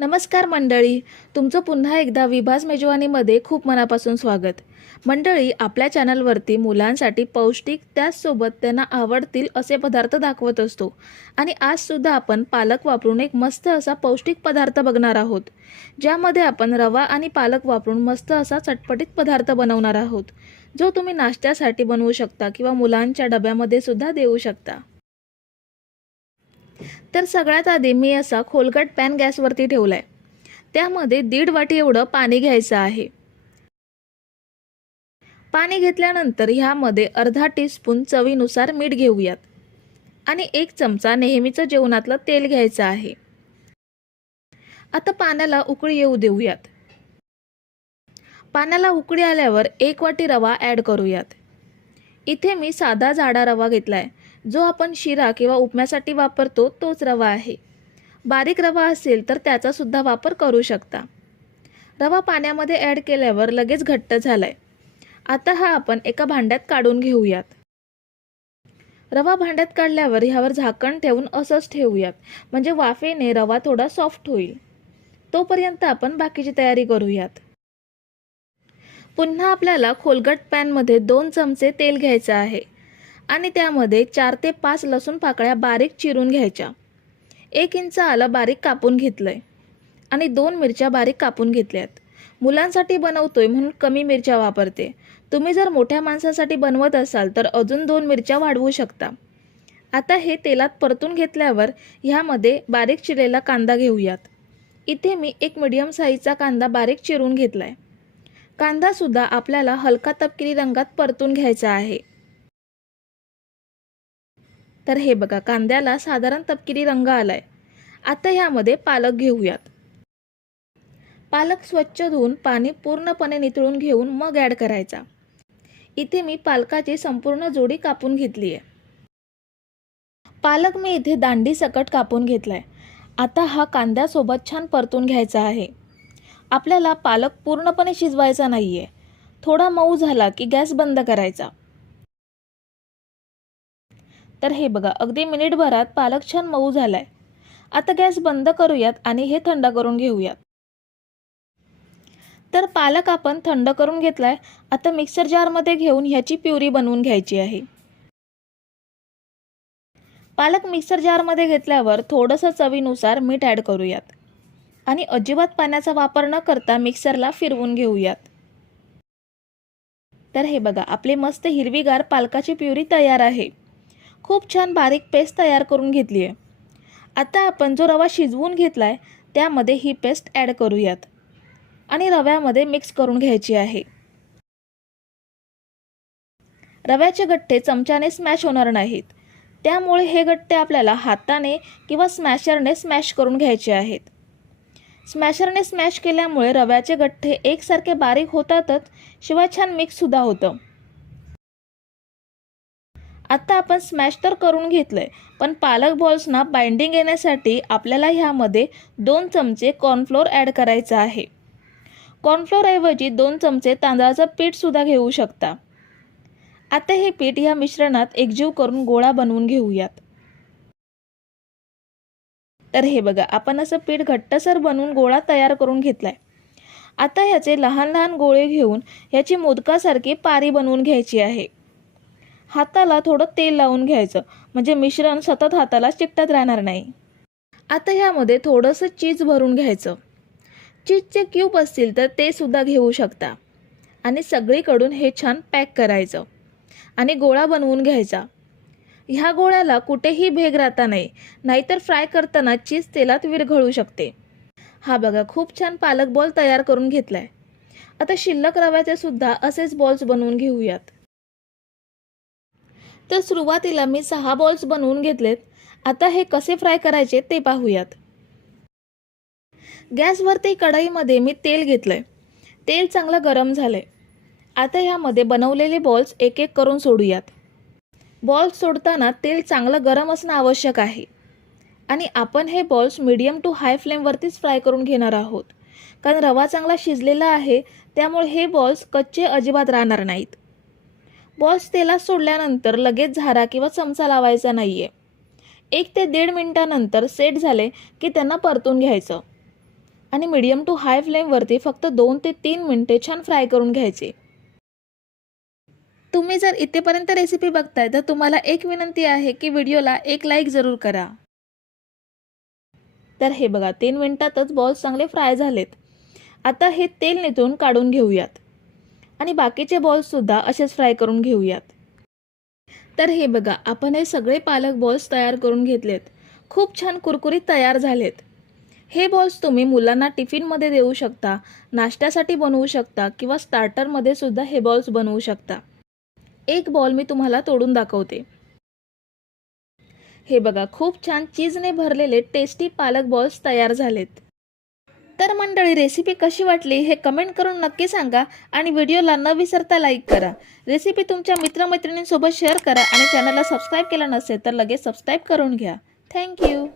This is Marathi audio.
नमस्कार मंडळी, तुमचं पुन्हा एकदा विभास मेजवानीमध्ये खूप मनापासून स्वागत. मंडळी, आपल्या चॅनलवरती मुलांसाठी पौष्टिक त्याचसोबत त्यांना आवडतील असे पदार्थ दाखवत असतो आणि आजसुद्धा आपण पालक वापरून एक मस्त असा पौष्टिक पदार्थ बघणार आहोत, ज्यामध्ये आपण रवा आणि पालक वापरून मस्त असा चटपटीत पदार्थ बनवणार आहोत, जो तुम्ही नाश्त्यासाठी बनवू शकता किंवा मुलांच्या डब्यामध्ये सुद्धा देऊ शकता. तर सगळ्यात आधी मी असा खोलगट पॅन गॅसवरती ठेवलाय. त्यामध्ये 1.5 वाटी एवढं पाणी घ्यायचं आहे. पाणी घेतल्यानंतर ह्यामध्ये अर्धा टीस्पून चवीनुसार मीठ घेऊयात आणि 1 चमचा नेहमीचं जेवणातलं तेल घ्यायचं आहे. आता पाण्याला उकळी येऊ देऊयात. पाण्याला उकळी आल्यावर 1 वाटी रवा ॲड करूयात. इथे मी साधा जाडा रवा घेतलाय, जो आपण शिरा किंवा उपम्यासाठी वापरतो तोच रवा आहे. बारीक रवा असेल तर त्याचा सुद्धा वापर करू शकता. रवा पाण्यामध्ये ॲड केल्यावर लगेच घट्ट झालाय. आता हा आपण एका भांड्यात काढून घेऊयात. रवा भांड्यात काढल्यावर ह्यावर झाकण ठेवून असंच ठेवूयात, म्हणजे वाफेने रवा थोडा सॉफ्ट होईल. तोपर्यंत आपण बाकीची तयारी करूयात. पुन्हा आपल्याला खोलगट पॅनमध्ये 2 चमचे तेल घ्यायचं आहे आणि त्यामध्ये 4 ते 5 लसूण पाकळ्या बारीक चिरून घ्यायच्या. 1 इंच आलं बारीक कापून घेतलंय आणि 2 मिरच्या बारीक कापून घेतल्यात. मुलांसाठी बनवतोय म्हणून कमी मिरच्या वापरते. तुम्ही जर मोठ्या माणसासाठी बनवत असाल तर अजून 2 मिरच्या वाढवू शकता. आता हे तेलात परतून घेतल्यावर ह्यामध्ये बारीक चिरलेला कांदा घेऊयात. इथे मी एक मीडियम साईजचा कांदा बारीक चिरून घेतलाय. कांदा सुद्धा आपल्याला हलका तपकिरी रंगात परतून घ्यायचा आहे. तर हे बघा, कांद्याला साधारण तपकिरी रंग आलाय. आता ह्यामध्ये पालक घेऊयात. पालक स्वच्छ धुवून पाणी पूर्णपणे निथळून घेऊन मग ॲड करायचा. इथे मी पालकाची संपूर्ण जोडी कापून घेतली आहे. पालक मी इथे दांडी सकट कापून घेतलाय. आता हा कांद्यासोबत छान परतून घ्यायचा आहे. आपल्याला पालक पूर्णपणे शिजवायचा नाहीये. थोडा मऊ झाला की गॅस बंद करायचा. तर हे बघा, अगदी मिनिटभरात पालक छान मऊ झालाय. आता गॅस बंद करूयात आणि हे थंड करून घेऊयात. तर पालक आपण थंड करून घेतलाय. आता मिक्सर जारमध्ये घेऊन ह्याची प्युरी बनवून घ्यायची आहे. पालक मिक्सर जारमध्ये घेतल्यावर थोडंसं चवीनुसार मीठ ॲड करूयात आणि अजिबात पाण्याचा वापर न करता मिक्सरला फिरवून घेऊयात. तर हे बघा, आपली मस्त हिरवीगार पालकाची प्युरी तयार आहे. खूप छान बारीक पेस्ट तयार करून घेतली आहे. आता आपण जो रवा शिजवून घेतलाय त्यामध्ये ही पेस्ट ॲड करूयात आणि रव्यामध्ये मिक्स करून घ्यायची आहे. रव्याचे गठ्ठे चमच्याने स्मॅश होणार नाहीत, त्यामुळे हे गठ्ठे आपल्याला हाताने किंवा स्मॅशरने स्मॅश करून घ्यायचे आहेत. स्मॅशरने स्मॅश केल्यामुळे रव्याचे गठ्ठे एकसारखे बारीक होतातच, शिवाय छान मिक्स सुद्धा होतं. आता आपण स्मॅश तर करून घेतलंय, पण पालक बॉल्सना बाइंडिंग येण्यासाठी आपल्याला ह्यामध्ये 2 चमचे कॉर्नफ्लोअर ॲड करायचं आहे. कॉर्नफ्लोअरऐवजी 2 चमचे तांदळाचं पीठ सुद्धा घेऊ शकता. आता हे पीठ ह्या मिश्रणात एकजीव करून गोळा बनवून घेऊयात. तर हे बघा, आपण असं पीठ घट्टसर बनवून गोळा तयार करून घेतलाय. आता ह्याचे लहान लहान गोळे घेऊन ह्याची मोदकासारखी पारी बनवून घ्यायची आहे. हाताला थोडं तेल लावून घ्यायचं, म्हणजे मिश्रण सतत हाताला चिकटत राहणार नाही. आता ह्यामध्ये थोडंसं चीज भरून घ्यायचं. चीजचे क्यूब असतील तर ते सुद्धा घेऊ शकता आणि सगळीकडून हे छान पॅक करायचं आणि गोळा बनवून घ्यायचा. ह्या गोळ्याला कुठेही भेग राहता नाही, नाहीतर फ्राय करताना चीज तेलात विरघळू शकते. हा बघा, खूप छान पालक बॉल तयार करून घेतलाय. आता शिल्लक रव्याचे सुद्धा असेच बॉल्स बनवून घेऊयात. तर सुरुवातीला मी 6 बॉल्स बनवून घेतलेत. आता हे कसे फ्राय करायचे ते पाहूयात. गॅसवरती कढईमध्ये मी तेल घेतलंय. तेल चांगलं गरम झालंय. आता ह्यामध्ये बनवलेले बॉल्स एक एक करून सोडूयात. बॉल्स सोडताना तेल चांगलं गरम असणं आवश्यक आहे आणि आपण हे बॉल्स मीडियम टू हाय फ्लेमवरतीच फ्राय करून घेणार आहोत, कारण रवा चांगला शिजलेला आहे, त्यामुळे हे बॉल्स कच्चे अजिबात राहणार नाहीत. बॉल्स तेलात सोडल्यानंतर लगेच झारा किंवा चमचा लावायचा नाहीये. 1 ते 1.5 मिनिटानंतर सेट झाले की त्यांना परतून घ्यायचं. आणि मीडियम टू हाय फ्लेमवरती फक्त 2 ते 3 मिनिटे छान फ्राय करून घ्यायचे. तुम्ही जर इथेपर्यंत रेसिपी बघताय तर तुम्हाला एक विनंती आहे की व्हिडिओला एक लाईक जरूर करा. तर हे बघा 3 मिनिटातच बॉल्स चांगले फ्राय झालेत. आता हे तेल निथळून काढून घेऊयात आणि बाकीचे बॉल्स सुद्धा असेच फ्राय करून घेऊयात. तर हे बघा आपण हे सगळे पालक बॉल्स तयार करून घेतलेत. खूप छान कुरकुरीत तयार झालेत. हे बॉल्स तुम्ही मुलांना टिफिनमध्ये देऊ शकता, नाश्त्यासाठी बनवू शकता किंवा स्टार्टरमध्ये सुद्धा हे बॉल्स बनवू शकता. एक बॉल मी तुम्हाला तोडून दाखवते. हे बघा खूप छान चीजने भरलेले टेस्टी पालक बॉल्स तयार झालेत. तर मंडळी रेसिपी कशी वाटली हे कमेंट करून नक्की सांगा आणि व्हिडिओला न विसरता लाईक करा. रेसिपी तुमच्या मित्रमैत्रिणींसोबत शेअर करा आणि चॅनलला सबस्क्राईब केलं नसेल तर लगेच सबस्क्राईब करून घ्या. थँक्यू.